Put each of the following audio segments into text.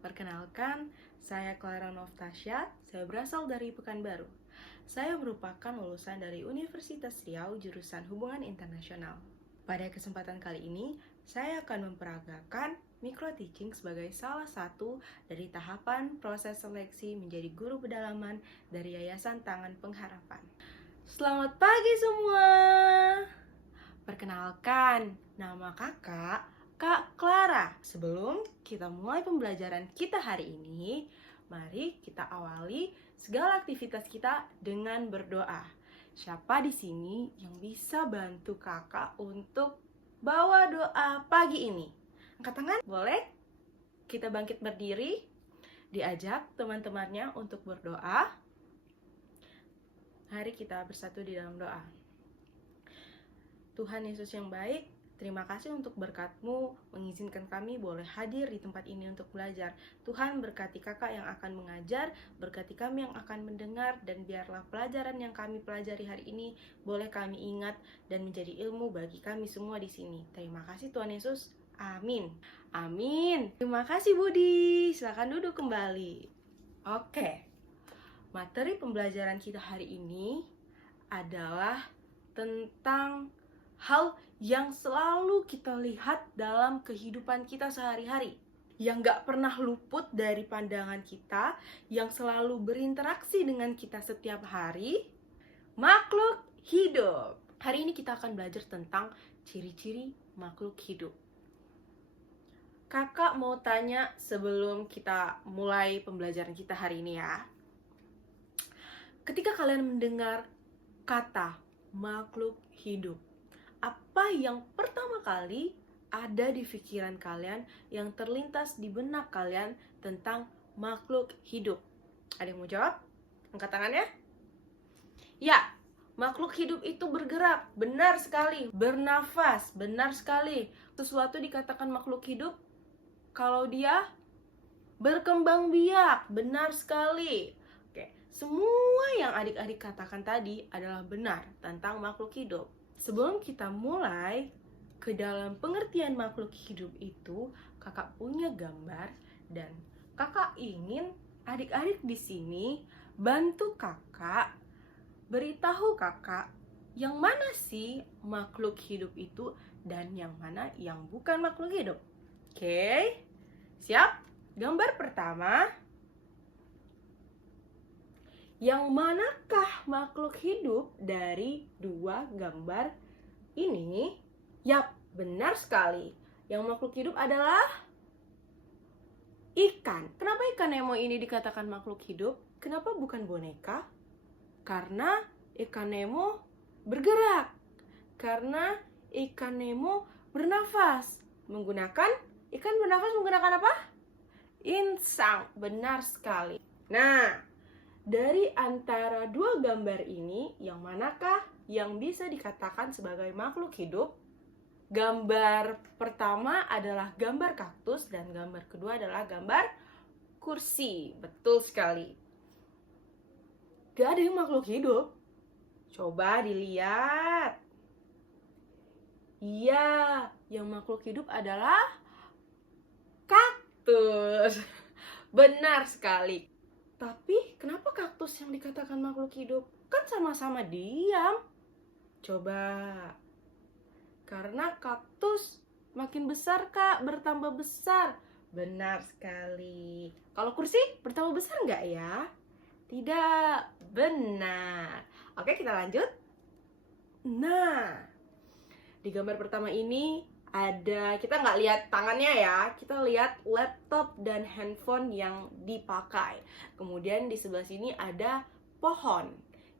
Perkenalkan, saya Clara Novtasya, saya berasal dari Pekanbaru. Saya merupakan lulusan dari Universitas Riau jurusan Hubungan Internasional. Pada kesempatan kali ini, saya akan memperagakan micro teaching sebagai salah satu dari tahapan proses seleksi menjadi guru pedalaman dari Yayasan Tangan Pengharapan. Selamat pagi semua! Perkenalkan, nama kakak Kak Clara. Sebelum kita mulai pembelajaran kita hari ini, mari kita awali segala aktivitas kita dengan berdoa. Siapa di sini yang bisa bantu kakak untuk bawa doa pagi ini? Angkat tangan, boleh? Kita bangkit berdiri, diajak teman-temannya untuk berdoa. Mari kita bersatu di dalam doa. Tuhan Yesus yang baik, terima kasih untuk berkat-Mu mengizinkan kami boleh hadir di tempat ini untuk belajar. Tuhan berkati kakak yang akan mengajar, berkati kami yang akan mendengar, dan biarlah pelajaran yang kami pelajari hari ini boleh kami ingat dan menjadi ilmu bagi kami semua di sini. Terima kasih Tuhan Yesus. Amin. Amin. Terima kasih Budi. Silakan duduk kembali. Oke. Materi pembelajaran kita hari ini adalah tentang hal yang selalu kita lihat dalam kehidupan kita sehari-hari, yang gak pernah luput dari pandangan kita, yang selalu berinteraksi dengan kita setiap hari, makhluk hidup. Hari ini kita akan belajar tentang ciri-ciri makhluk hidup. Kakak mau tanya sebelum kita mulai pembelajaran kita hari ini ya. Ketika kalian mendengar kata makhluk hidup, apa yang pertama kali ada di pikiran kalian, yang terlintas di benak kalian tentang makhluk hidup? Ada yang mau jawab? Angkat tangannya. Ya, makhluk hidup itu bergerak, benar sekali. Bernafas, benar sekali. Sesuatu dikatakan makhluk hidup kalau dia berkembang biak, benar sekali. Oke, semua yang adik-adik katakan tadi adalah benar tentang makhluk hidup. Sebelum kita mulai ke dalam pengertian makhluk hidup itu, kakak punya gambar dan kakak ingin adik-adik di sini bantu kakak, beritahu kakak yang mana sih makhluk hidup itu dan yang mana yang bukan makhluk hidup. Oke, siap? Gambar pertama. Yang manakah makhluk hidup dari dua gambar ini? Yap, benar sekali. Yang makhluk hidup adalah ikan. Kenapa ikan Nemo ini dikatakan makhluk hidup? Kenapa bukan boneka? Karena ikan Nemo bergerak. Karena ikan Nemo bernafas. Ikan bernafas menggunakan apa? Insang, benar sekali. Nah, dari antara dua gambar ini, yang manakah yang bisa dikatakan sebagai makhluk hidup? Gambar pertama adalah gambar kaktus dan gambar kedua adalah gambar kursi. Betul sekali. Gak ada yang makhluk hidup. Coba dilihat. Iya, yang makhluk hidup adalah kaktus. Benar sekali. Tapi kenapa kaktus yang dikatakan makhluk hidup? Kan sama-sama diam. Coba. Karena kaktus makin besar, Kak, bertambah besar. Benar sekali. Kalau kursi bertambah besar nggak ya? Tidak. Benar. Oke, kita lanjut. Nah, di gambar pertama ini ada, kita nggak lihat tangannya ya, kita lihat laptop dan handphone yang dipakai. Kemudian di sebelah sini ada pohon.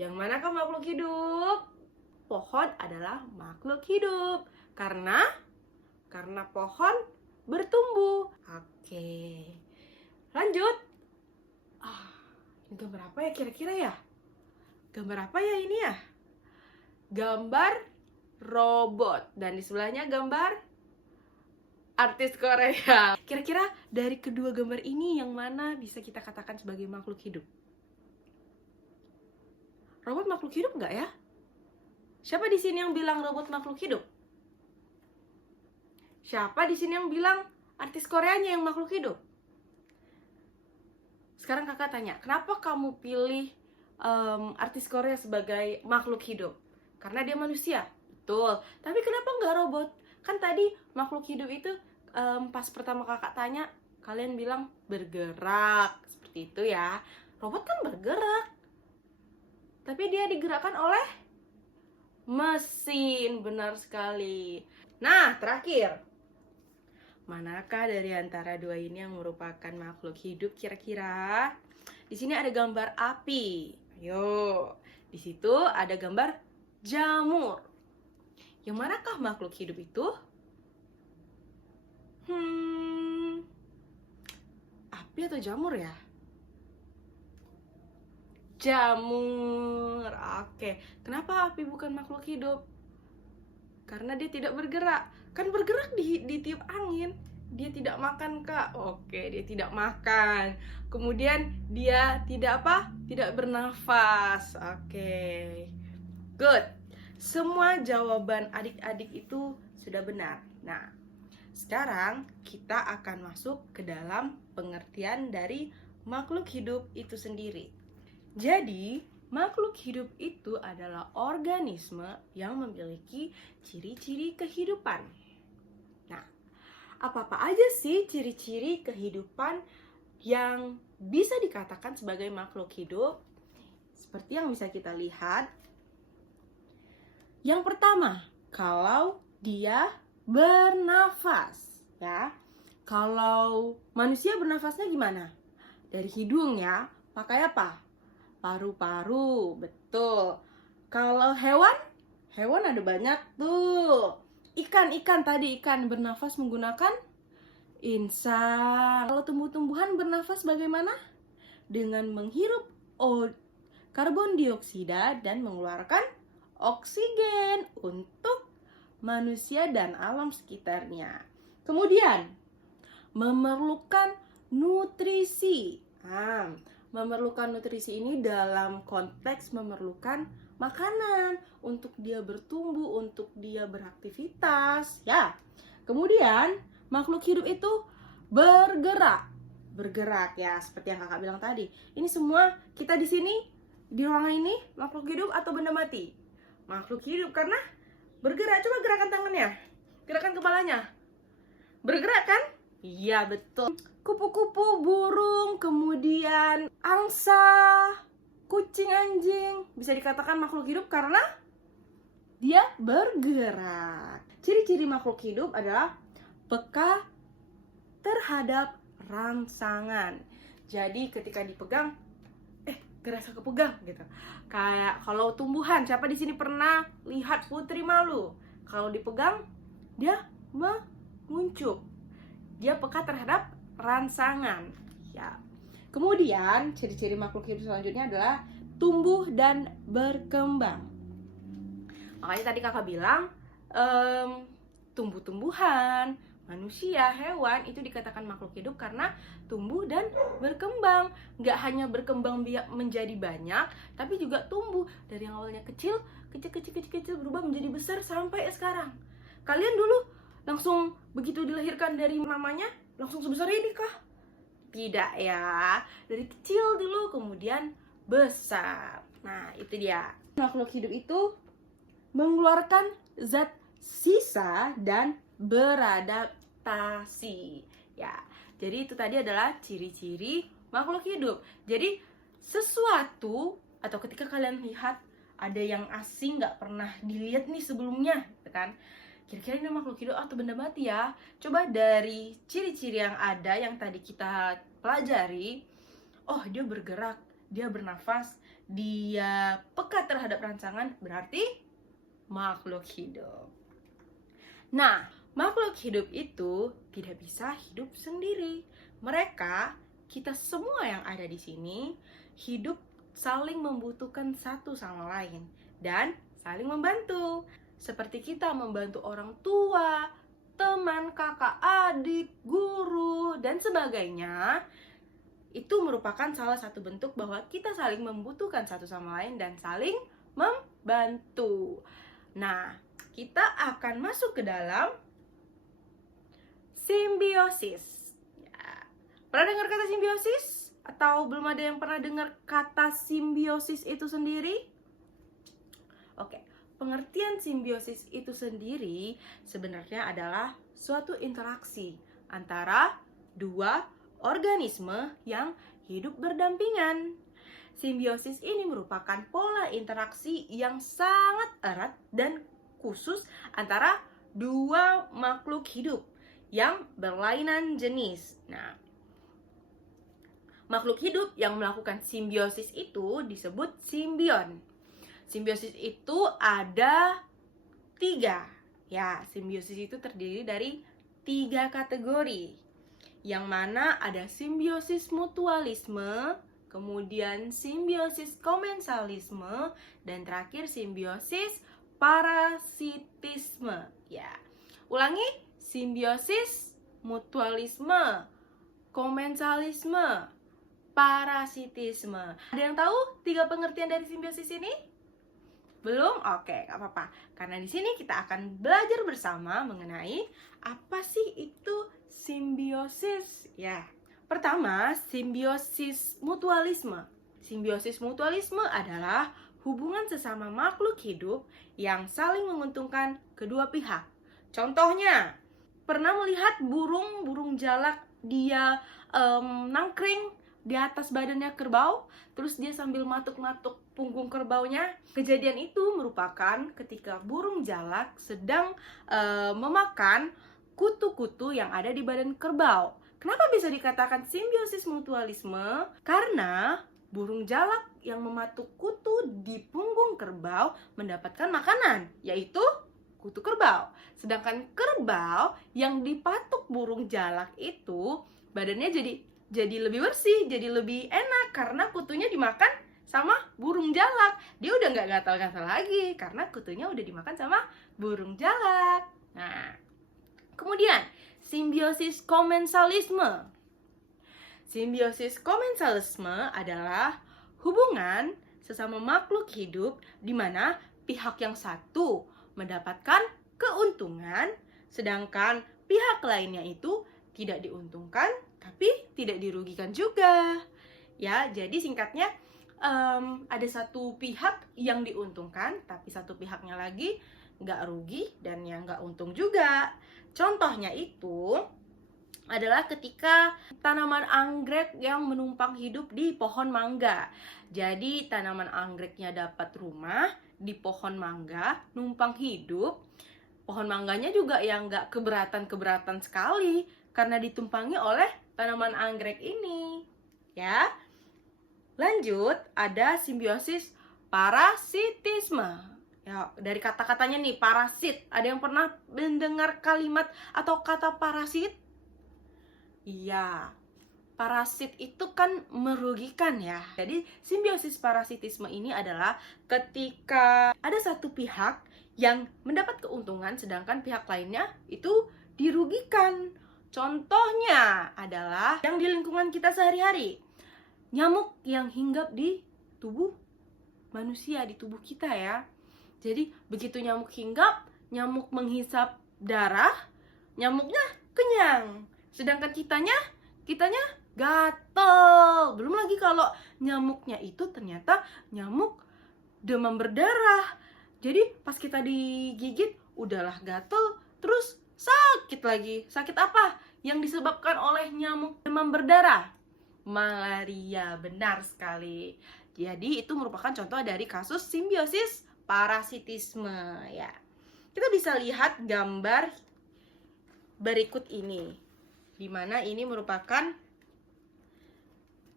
Yang manakah makhluk hidup? Pohon adalah makhluk hidup karena pohon bertumbuh. Oke, lanjut. Ini gambar apa ya kira-kira ya? Gambar apa ya ini ya? Gambar robot, dan di sebelahnya gambar artis Korea. Kira-kira dari kedua gambar ini yang mana bisa kita katakan sebagai makhluk hidup? Robot makhluk hidup nggak ya? Siapa di sini yang bilang robot makhluk hidup? Siapa di sini yang bilang artis Koreanya yang makhluk hidup? Sekarang kakak tanya, kenapa kamu pilih artis Korea sebagai makhluk hidup? Karena dia manusia, betul. Tapi kenapa nggak robot? Kan tadi makhluk hidup itu pas pertama kakak tanya, kalian bilang bergerak, seperti itu ya. Robot kan bergerak, tapi dia digerakkan oleh mesin, benar sekali. Nah, terakhir, manakah dari antara dua ini yang merupakan makhluk hidup kira-kira? Di sini ada gambar api. Ayo, di situ ada gambar jamur. Yang manakah makhluk hidup itu? Api atau jamur ya? Jamur. Oke, kenapa api bukan makhluk hidup? Karena dia tidak bergerak. Kan bergerak di tiup angin. Dia tidak makan, Kak. Oke, dia tidak makan. Kemudian dia tidak apa? Tidak bernafas. Oke. Good. Semua jawaban adik-adik itu sudah benar. Nah, sekarang kita akan masuk ke dalam pengertian dari makhluk hidup itu sendiri. Jadi, makhluk hidup itu adalah organisme yang memiliki ciri-ciri kehidupan. Nah, apa-apa aja sih ciri-ciri kehidupan yang bisa dikatakan sebagai makhluk hidup? Seperti yang bisa kita lihat. Yang pertama, kalau dia bernafas, ya. Kalau manusia bernafasnya gimana? Dari hidung ya. Pakai apa? Paru-paru, betul. Kalau hewan ada banyak tuh. Ikan tadi bernafas menggunakan insang. Kalau tumbuh-tumbuhan bernafas bagaimana? Dengan menghirup karbon dioksida dan mengeluarkan oksigen untuk manusia dan alam sekitarnya. Kemudian, memerlukan nutrisi. Memerlukan nutrisi ini dalam konteks memerlukan makanan untuk dia bertumbuh, untuk dia beraktivitas, ya. Kemudian, makhluk hidup itu bergerak ya, seperti yang kakak bilang tadi. Ini semua kita di sini di ruangan ini makhluk hidup atau benda mati? Makhluk hidup karena bergerak. Coba gerakan tangannya, gerakan kepalanya. Bergerak kan? Iya, betul. Kupu-kupu, burung, kemudian angsa, kucing, anjing bisa dikatakan makhluk hidup karena dia bergerak. Ciri-ciri makhluk hidup adalah peka terhadap rangsangan. Jadi ketika dipegang, gerasa kepegang gitu. Kayak kalau tumbuhan, siapa di sini pernah lihat putri malu? Kalau dipegang, dia menguncup. Dia peka terhadap rangsangan. Ya. Kemudian ciri-ciri makhluk hidup selanjutnya adalah tumbuh dan berkembang. Makanya tadi kakak bilang tumbuh-tumbuhan, manusia, hewan itu dikatakan makhluk hidup karena tumbuh dan berkembang. Nggak hanya berkembang menjadi banyak, tapi juga tumbuh dari yang awalnya kecil berubah menjadi besar sampai sekarang. Kalian dulu langsung begitu dilahirkan dari mamanya langsung sebesar ini kah? Tidak ya, dari kecil dulu kemudian besar. Nah, itu dia. Makhluk hidup itu mengeluarkan zat sisa dan beradaptasi. Ya, jadi itu tadi adalah ciri-ciri makhluk hidup. Jadi sesuatu atau ketika kalian lihat ada yang asing nggak pernah dilihat nih sebelumnya, kan? Kira-kira ini makhluk hidup atau benda mati ya? Coba dari ciri-ciri yang ada yang tadi kita pelajari, oh dia bergerak, dia bernafas, dia peka terhadap rangsangan, berarti makhluk hidup. Nah, makhluk hidup itu tidak bisa hidup sendiri. Mereka, kita semua yang ada di sini, hidup saling membutuhkan satu sama lain dan saling membantu. Seperti kita membantu orang tua, teman, kakak, adik, guru, dan sebagainya. Itu merupakan salah satu bentuk bahwa kita saling membutuhkan satu sama lain dan saling membantu. Nah, kita akan masuk ke dalam simbiosis. Ya. Pernah dengar kata simbiosis? Atau belum ada yang pernah dengar kata simbiosis itu sendiri? Oke, pengertian simbiosis itu sendiri sebenarnya adalah suatu interaksi antara dua organisme yang hidup berdampingan. Simbiosis ini merupakan pola interaksi yang sangat erat dan khusus antara dua makhluk hidup yang berlainan jenis. Nah, makhluk hidup yang melakukan simbiosis itu disebut simbion. Simbiosis itu ada 3. Ya, simbiosis itu terdiri dari 3 kategori. Yang mana ada simbiosis mutualisme, kemudian simbiosis komensalisme, dan terakhir simbiosis parasitisme. Ya, ulangi, simbiosis, mutualisme, komensalisme, parasitisme. Ada yang tahu 3 pengertian dari simbiosis ini? Belum? Oke, gak apa-apa. Karena di sini kita akan belajar bersama mengenai apa sih itu simbiosis. Ya, pertama, simbiosis mutualisme. Simbiosis mutualisme adalah hubungan sesama makhluk hidup yang saling menguntungkan kedua pihak. Contohnya, pernah melihat burung jalak dia nangkring di atas badannya kerbau, terus dia sambil matuk-matuk punggung kerbaunya. Kejadian itu merupakan ketika burung jalak sedang memakan kutu-kutu yang ada di badan kerbau. Kenapa bisa dikatakan simbiosis mutualisme? Karena burung jalak yang mematuk kutu di punggung kerbau mendapatkan makanan, yaitu kutu kerbau. Sedangkan kerbau yang dipatuk burung jalak itu badannya jadi lebih bersih, jadi lebih enak karena kutunya dimakan sama burung jalak. Dia udah nggak gatal-gatal lagi karena kutunya udah dimakan sama burung jalak. Nah, kemudian simbiosis komensalisme. Simbiosis komensalisme adalah hubungan sesama makhluk hidup di mana pihak yang satu mendapatkan keuntungan, sedangkan pihak lainnya itu tidak diuntungkan, tapi tidak dirugikan juga. Ya, jadi singkatnya ada satu pihak yang diuntungkan, tapi satu pihaknya lagi nggak rugi dan yang nggak untung juga. Contohnya itu adalah ketika tanaman anggrek yang menumpang hidup di pohon mangga. Jadi tanaman anggreknya dapat rumah di pohon mangga, numpang hidup. Pohon mangganya juga yang nggak keberatan-keberatan sekali karena ditumpangi oleh tanaman anggrek ini. Ya, lanjut ada simbiosis parasitisme. Ya, dari kata-katanya nih, parasit. Ada yang pernah mendengar kalimat atau kata parasit? Iya, parasit itu kan merugikan ya. Jadi simbiosis parasitisme ini adalah ketika ada satu pihak yang mendapat keuntungan sedangkan pihak lainnya itu dirugikan. Contohnya adalah yang di lingkungan kita sehari-hari. Nyamuk yang hinggap di tubuh manusia, di tubuh kita ya. Jadi begitu nyamuk hinggap, nyamuk menghisap darah, nyamuknya kenyang. Sedangkan kitanya gatel. Belum lagi kalau nyamuknya itu ternyata nyamuk demam berdarah. Jadi pas kita digigit udahlah gatel, terus sakit lagi. Sakit apa? Yang disebabkan oleh nyamuk demam berdarah? Malaria, benar sekali. Jadi itu merupakan contoh dari kasus simbiosis parasitisme ya. Kita bisa lihat gambar berikut ini, di mana ini merupakan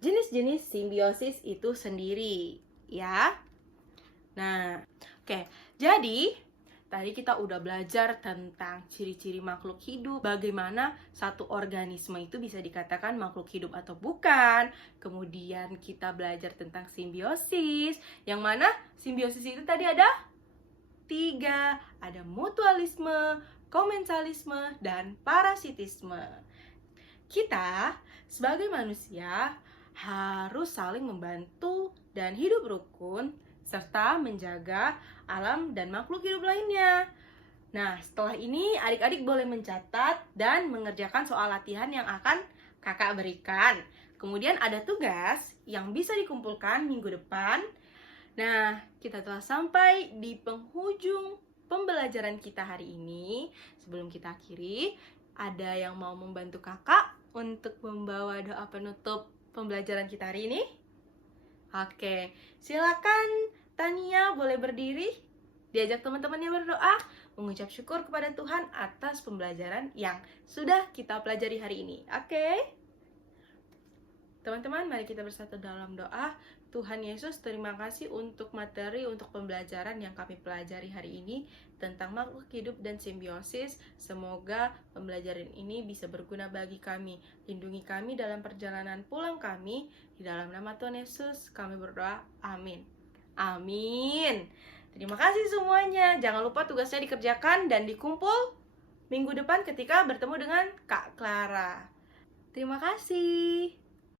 jenis-jenis simbiosis itu sendiri ya. Nah, oke. Jadi tadi kita udah belajar tentang ciri-ciri makhluk hidup, bagaimana satu organisme itu bisa dikatakan makhluk hidup atau bukan. Kemudian kita belajar tentang simbiosis, yang mana simbiosis itu tadi ada 3, ada mutualisme, komensalisme, dan parasitisme. Kita sebagai manusia harus saling membantu dan hidup rukun serta menjaga alam dan makhluk hidup lainnya. Nah, setelah ini adik-adik boleh mencatat dan mengerjakan soal latihan yang akan kakak berikan. Kemudian ada tugas yang bisa dikumpulkan minggu depan. Nah, kita telah sampai di penghujung pembelajaran kita hari ini. Sebelum kita akhiri, ada yang mau membantu kakak untuk membawa doa penutup pembelajaran kita hari ini? Oke, silakan Tania boleh berdiri, diajak teman-temannya berdoa, mengucap syukur kepada Tuhan atas pembelajaran yang sudah kita pelajari hari ini. Oke? Teman-teman, mari kita bersatu dalam doa. Tuhan Yesus, terima kasih untuk materi, untuk pembelajaran yang kami pelajari hari ini tentang makhluk hidup dan simbiosis. Semoga pembelajaran ini bisa berguna bagi kami. Lindungi kami dalam perjalanan pulang kami. Di dalam nama Tuhan Yesus, kami berdoa. Amin. Amin. Terima kasih semuanya. Jangan lupa tugasnya dikerjakan dan dikumpul minggu depan ketika bertemu dengan Kak Clara. Terima kasih.